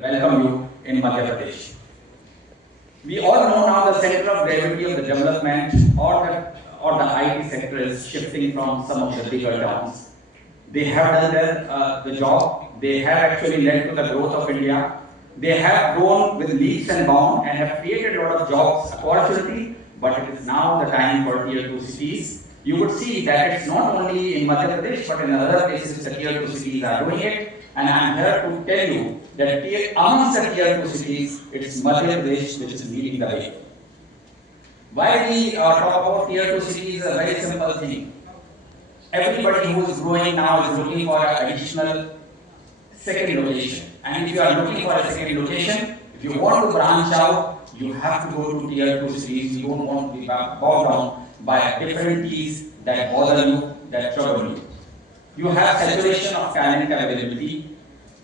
welcome you in Madhya Pradesh. We all know now the center of gravity of the development or the IT sector is shifting from some of the bigger towns. They have done the job. They have actually led to the growth of India. They have grown with leaps and bounds and have created a lot of jobs opportunity. But it is now the time for tier 2 cities. You would see that it's not only in Madhya Pradesh, but in other places the tier 2 cities are doing it. And I'm here to tell you that amongst the tier 2 cities, it's Madhya Pradesh which is leading the way. Why we talk about tier 2 cities is a very simple thing. Everybody who is growing now is looking for an additional second location. And if you are looking for a second location, if you want to branch out, you have to go to tier 2 cities. You don't want to be bogged down by difficulties that bother you, that trouble you. You have saturation of talent availability.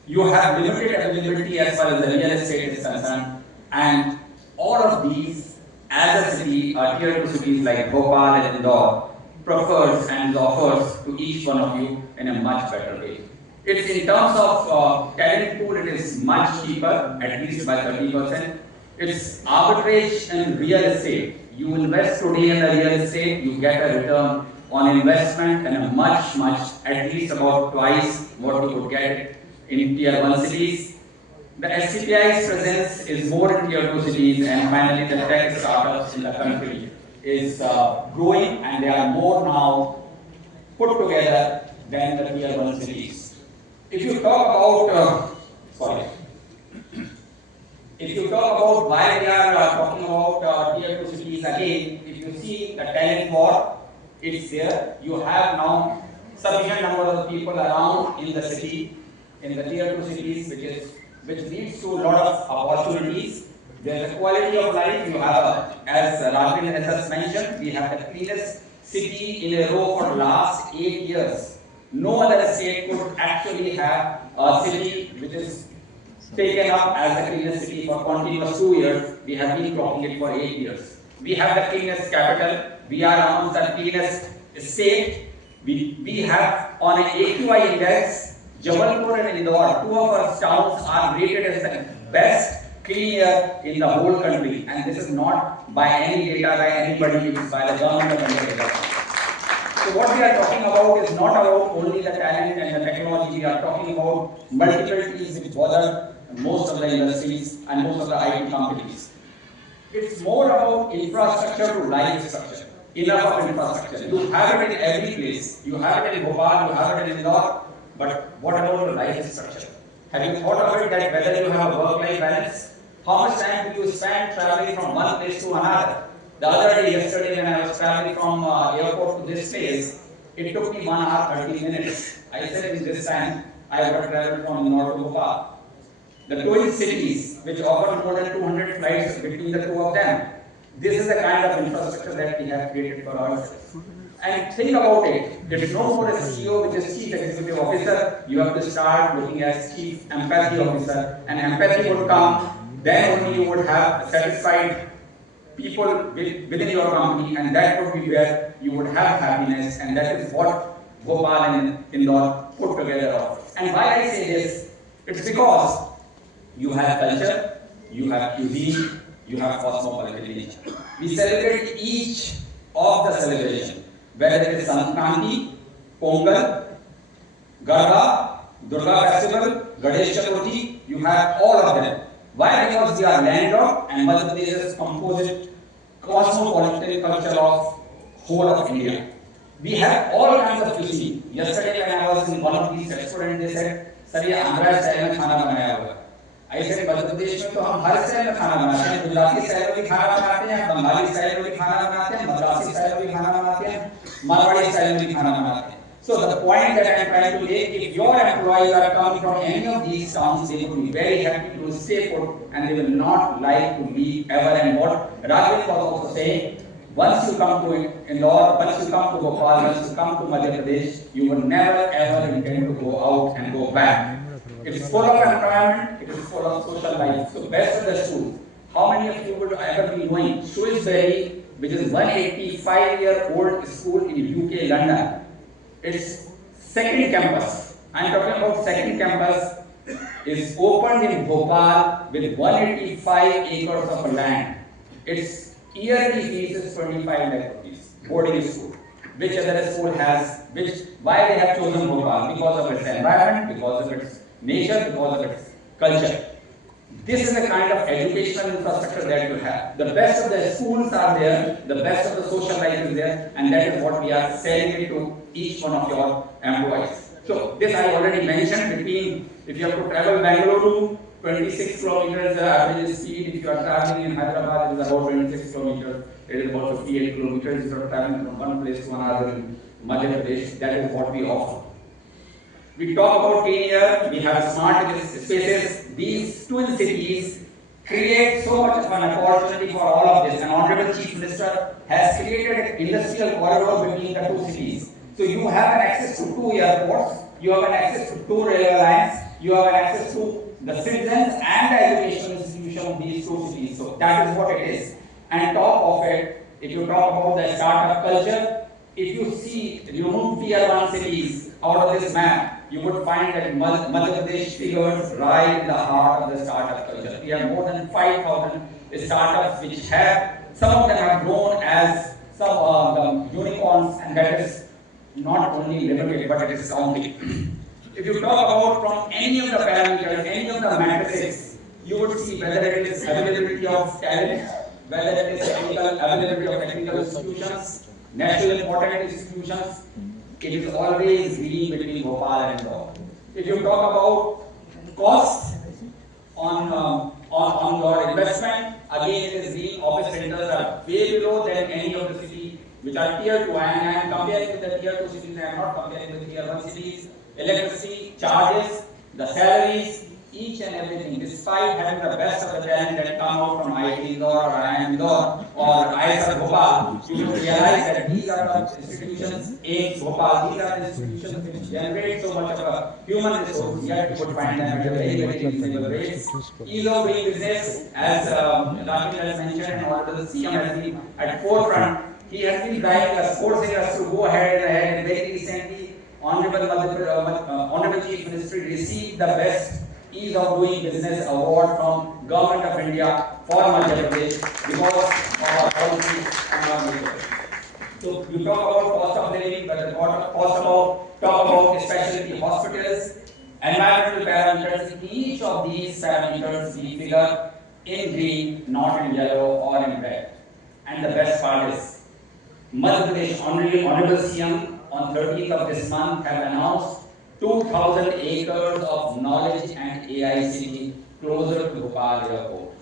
You have limited availability as far as the real estate is concerned. And all of these, as a city, tier 2 cities like Bhopal and Indore, prefers and offers to each one of you in a much better way. It's in terms of talent pool, it is much cheaper, at least by 30%. It's arbitrage in real estate. You invest today in the real estate, you get a return on investment and a much, at least about twice what you would get in tier 1 cities. The SCPI's presence is more in tier 2 cities, and finally the tech startups in the country is growing, and they are more now put together than the tier 1 cities. If you talk about, why we are talking about tier 2 cities again, if you see the talent war, it's there. You have now sufficient number of people around in the city, in the tier 2 cities, which leads to a lot of opportunities. There's a quality of life. You have, as Ravin has just mentioned, we have the cleanest city in a row for the last 8 years. No other state could actually have a city which is taken up as the cleanest city for continuous 2 years. We have been clocking it for 8 years. We have the cleanest capital. We are amongst the cleanest state. We have on an AQI index, Jabalpur and Indore, 2 of our towns are rated as the best clean air in the whole country. And this is not by any data by anybody, it is by the Government of Madhya Pradesh. So what we are talking about is not about only the talent and the technology. We are talking about multiples which bother most of the industries and most of the IT companies. It's more about infrastructure to life structure. Enough of infrastructure. You have it in every place. You have it in Bhopal, you have it in Indore, but what about the life structure? Have you thought of it that whether you have a work-life balance? How much time do you spend traveling from one place to another? The other day, yesterday, when I was traveling from airport to this place, it took me 1 hour 30 minutes. I said in this time, I have traveled from Indore to Bhopal. The twin cities, which offer more than 200 flights between the two of them, this is the kind of infrastructure that we have created for ourselves. And think about it, there is no more a CEO which is Chief Executive Officer. You have to start looking as Chief Empathy Officer, and empathy would come, then only you would have satisfied people within your company, and that would be where you would have happiness, and that is what Bhopal and Indore put together. And why I say this, it's because you have culture, you have cuisine, you have cosmopolitan nature. We celebrate each of the celebration, whether it is Sankranti, Pongal, Garba, Durga Festival, Ganesh Chaturthi, you have all of them. Why? Because we are landlocked, and Madhya Pradesh is composite cosmopolitan culture of whole of India. We have all kinds of cuisine. Yesterday when I was in one of these restaurants, they said, "Sir, ये Andhra style में खाना बनाया हुआ है." I said, Madhya Pradesh में तो हम हर style में खाना बनाते हैं, गुजराती स्टाइल में भी खाना बनाते हैं, बंगाली स्टाइल में भी खाना बनाते हैं, मद्रासी स्टाइल में भी खाना बनाते हैं, मारवाड़ी स्टाइल में भी खाना बनाते हैं. So the point that I am trying to make, if your employees are coming from any of these towns, they would be very happy to stay put, and they will not like to leave ever. And what Raghav was also saying, once you come to Indore, once you come to Bhopal, once you come to Madhya Pradesh, you will never ever intend to go out and go back. It is full of employment, it is full of social life. So best of the school. How many of you would ever be knowing Shrewsbury, which is 185-year-old school in UK, London? Its second campus. I am talking about second campus is opened in Bhopal with 185 acres of land. Its yearly fees is 25 lakh rupees, boarding school. Which other school has, why they have chosen Bhopal? Because of its environment, because of its nature, because of its culture. This is the kind of educational infrastructure that you have. The best of the schools are there, the best of the social life is there, and that is what we are selling it to each one of your employees. So this I already mentioned, between, if you have to travel Bangalore to 26 kilometers average speed, if you are traveling in Hyderabad it is about 26 kilometers, it is about 58 kilometers if you are traveling from one place to another in Madhya Pradesh, that is what we offer. We talk about clean air, we have smart spaces. These twin cities create so much of an opportunity for all of this. And Honorable Chief Minister has created an industrial corridor between the two cities. So you have an access to 2 airports, you have an access to 2 railway lines, you have an access to the citizens and the educational institution of these 2 cities. So that is what it is. And top of it, if you talk about the startup culture, if you see, remove tier 1 cities out of this map, you would find that Madhya Pradesh figures right in the heart of the startup culture. We have more than 5,000 startups which have, some of them have grown as some unicorns, and that is not only limited but it is counting. If you talk about from any of the parameters, any of the matrices, you would see whether it is availability of talent, whether it is availability of technical institutions, national important institutions, it is always green between Bhopal and Indore. If you talk about cost on your investment, again it is green. Office centers are way below than any of the cities which are tier 2. And I am comparing with the tier 2 cities, I am not comparing with tier 1 cities. Electricity, charges, the salaries, each and everything, despite having the best of the talent that come out from IIT Indore or IIM Indore or IISR Bhopal, you will realize that these are the institutions in Bhopal, these are the institutions which generate so much of a human resource, yet you would find them at a very, very reasonable rates. Ease of doing business, as Rakesh has mentioned, and Honorable CM has been at forefront. He has been driving us, forcing us to go ahead and very recently, Honorable Chief Minister received the best Ease of Doing Business Award from Government of India for Madhya Pradesh because of our policy and our leadership. So you talk about cost of living, but talk about specialty hospitals, environmental parameters. Each of these parameters we figure in green, not in yellow or in red. And the best part is, Madhya Pradesh Honorable CM on 13th of this month have announced 2,000 acres of knowledge and AI city closer to Bhopal airport.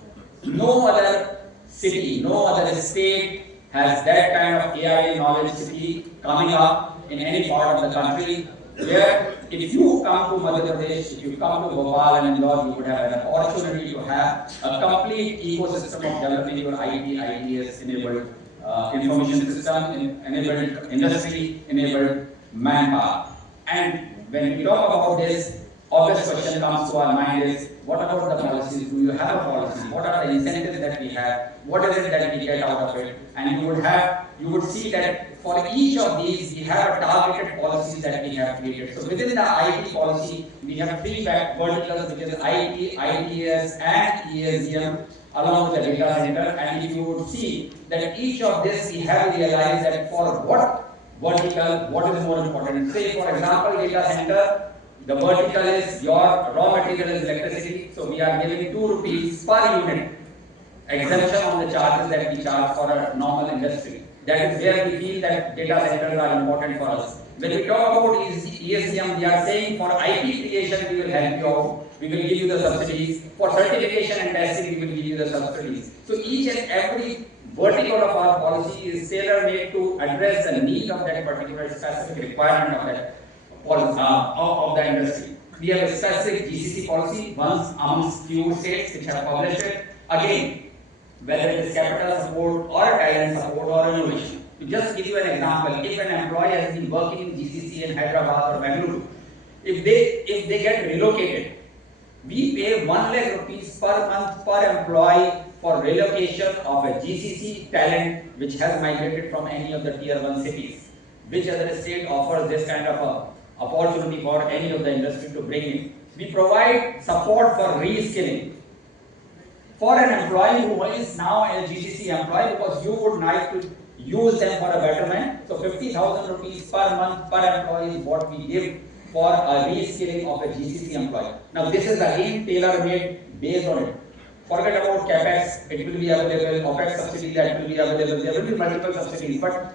No other city, no other state has that kind of AI knowledge city coming up in any part of the country, where if you come to Madhya Pradesh, if you come to Bhopal and Indore, you would have an opportunity to have a complete ecosystem of developing your IT, ITS enabled information system, enabled industry, enabled manpower. And when we talk about this, obvious question comes to our mind is, what about the policies? Do you have a policy? What are the incentives that we have? What is it that we get out of it? And you would see that for each of these, we have a targeted policies that we have created. So within the IT policy, we have 3 verticals, which is IT, ITS, and ESDM, along with the data center. And if you would see that each of this, we have realized that for what vertical, what is more important. Say for example, data center, the vertical is your raw material is electricity, so we are giving 2 rupees per unit exemption on the charges that we charge for a normal industry. That is where we feel that data centers are important for us. When we talk about ESDM, we are saying for IP creation we will help you out, we will give you the subsidies. For certification and testing we will give you the subsidies. So each and every vertical of our policy is tailor-made to address the need of that particular specific requirement of that of the industry. We have a specific GCC policy, once amongst few states which have published it. Again, whether it is capital support or talent support or innovation. To just give you an example, if an employee has been working in GCC in Hyderabad or Bangalore, if they get relocated, we pay 1 lakh rupees per month per employee for relocation of a GCC talent which has migrated from any of the tier 1 cities. Which other state offers this kind of a opportunity for any of the industry to bring in? We provide support for reskilling. For an employee who is now a GCC employee, because you would like to use them for a betterment, so 50,000 rupees per month per employee is what we give for a reskilling of a GCC employee. Now this is again tailor-made based on it. Forget about capex, it will be available, OPEX subsidy that will be available, there will be multiple subsidies, but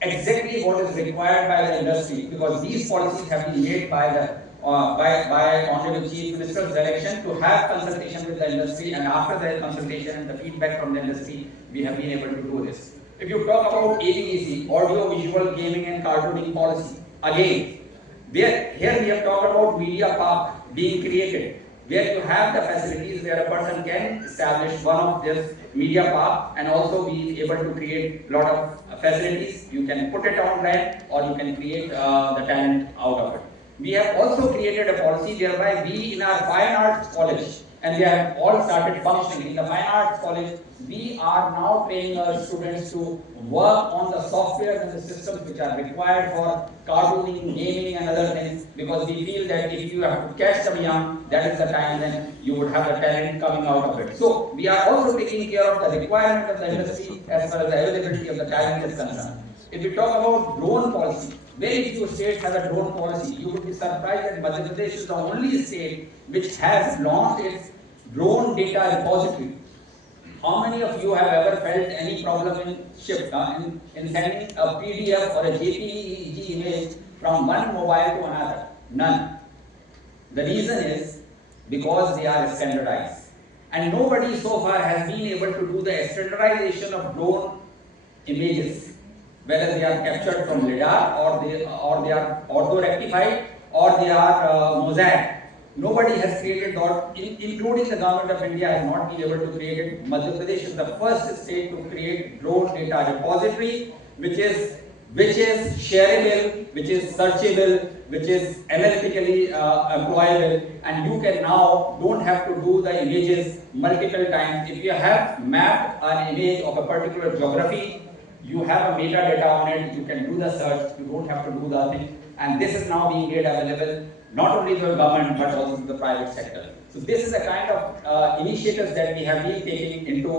exactly what is required by the industry, because these policies have been made by the by Honorable Chief Minister's direction to have consultation with the industry, and after the consultation and the feedback from the industry, we have been able to do this. If you talk about AVDC, audio visual gaming and cartooning policy, again, here we have talked about media park being created, where you have the facilities where a person can establish one of this media park and also be able to create a lot of facilities. You can put it on rent or you can create the talent out of it. We have also created a policy whereby we in our fine arts college, and they have all started functioning in the fine arts college, we are now training our students to work on the software and the systems which are required for cartooning, gaming and other things, because we feel that if you have to catch them young, that is the time then you would have the talent coming out of it. So we are also taking care of the requirement of the industry as far as the availability of the talent is concerned. If we talk about drone policy, very few states have a drone policy. You would be surprised that Madhya Pradesh is the only state which has launched its drone data repository. How many of you have ever felt any problem in sending a PDF or a JPEG image from one mobile to another? None. The reason is because they are standardized. And nobody so far has been able to do the standardization of drone images, whether they are captured from LiDAR or they are auto-rectified or they are mosaic. Nobody has created that, including the Government of India has not been able to create it. Madhya Pradesh is the first state to create drone data repository, which is shareable, which is searchable, which is analytically employable, and you can now don't have to do the images multiple times. If you have mapped an image of a particular geography, you have a metadata on it, you can do the search, you don't have to do the thing, and this is now being made available not only to the government but also to the private sector. So this is the kind of initiatives that we have been taking into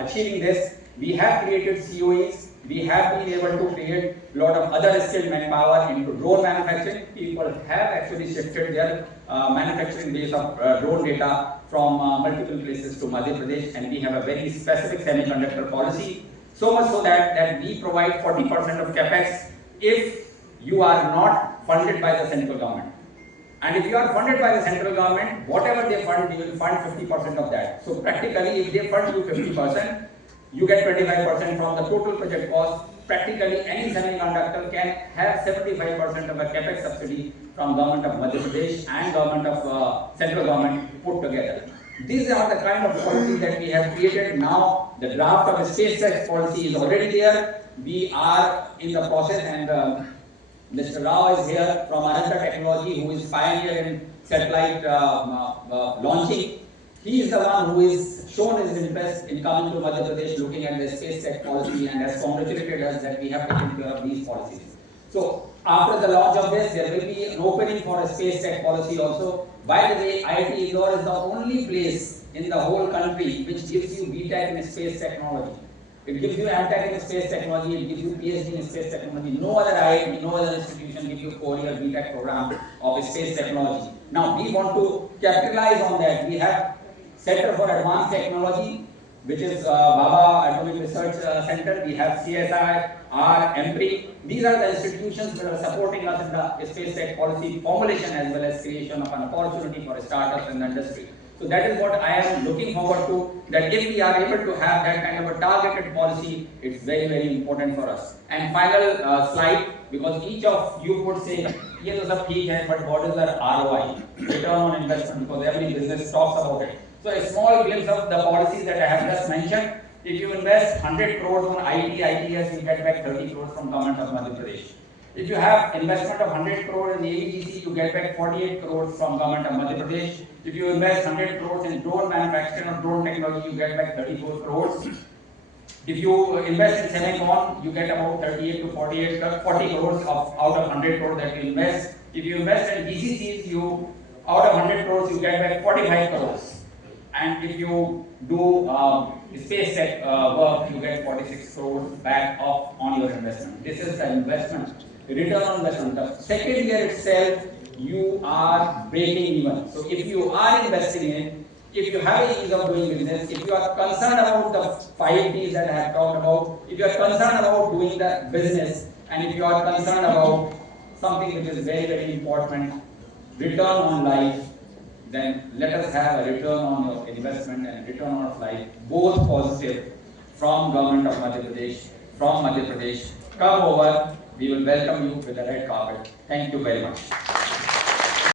achieving this. We have created COEs, we have been able to create a lot of other skilled manpower into drone manufacturing. People have actually shifted their manufacturing base of drone data from multiple places to Madhya Pradesh, and we have a very specific semiconductor policy. So much so that we provide 40% of capex if you are not funded by the central government. And if you are funded by the central government, whatever they fund, they will fund 50% of that. So practically, if they fund you 50%, you get 25% from the total project cost. Practically, any semiconductor can have 75% of a capex subsidy from Government of Madhya Pradesh and Government of Central Government put together. These are the kind of policies that we have created. Now, the draft of a space tax policy is already there. We are in the process, and Mr. Rao is here from Ananta Technology, who is pioneer in satellite launching. He is the one who is shown his interest in coming to Madhya Pradesh, looking at the space tech policy, and has congratulated us that we have taken care of these policies. So, after the launch of this, there will be an opening for a space tech policy also. By the way, IIT Indore is the only place in the whole country which gives you BTech in space technology. It gives you MTech in space technology, it gives you PhD in space technology. No other IIT, no other institution gives you 4-year BTech program of space technology. Now, we want to capitalize on that. We have Center for Advanced Technology, which is Baba Atomic Research Center. We have CSI, MPRI. These are the institutions that are supporting us in the space tech policy formulation as well as creation of an opportunity for startups in the industry. So that is what I am looking forward to, that if we are able to have that kind of a targeted policy, it's very, very important for us. And final slide, because each of you would say, ये तो सब ठीक है, but what is the ROI, return on investment, because every business talks about it. So a small glimpse of the policies that I have just mentioned. If you invest 100 crores on ITS, you get back 30 crores from Government of Madhya Pradesh. If you have investment of 100 crores in AEGC, you get back 48 crores from Government of Madhya Pradesh. If you invest 100 crores in drone manufacturing or drone technology, you get back 34 crores. If you invest in Semicon, you get about 38 to 40 crores out of 100 crores that you invest. If you invest in GCCs, you out of 100 crores, you get back 45 crores. And if you do space tech work, you get 46 crores back off on your investment. This is the investment, the return on investment. The second year itself, you are breaking even. So if you are investing in, if you have a ease of doing business, if you are concerned about the 5 Ps that I have talked about, if you are concerned about doing the business, and if you are concerned about something which is very, very important, return on life, then let us have a return on your investment and return on life, both positive, from Government of Madhya Pradesh, from Madhya Pradesh. Come over, we will welcome you with a red carpet. Thank you very much.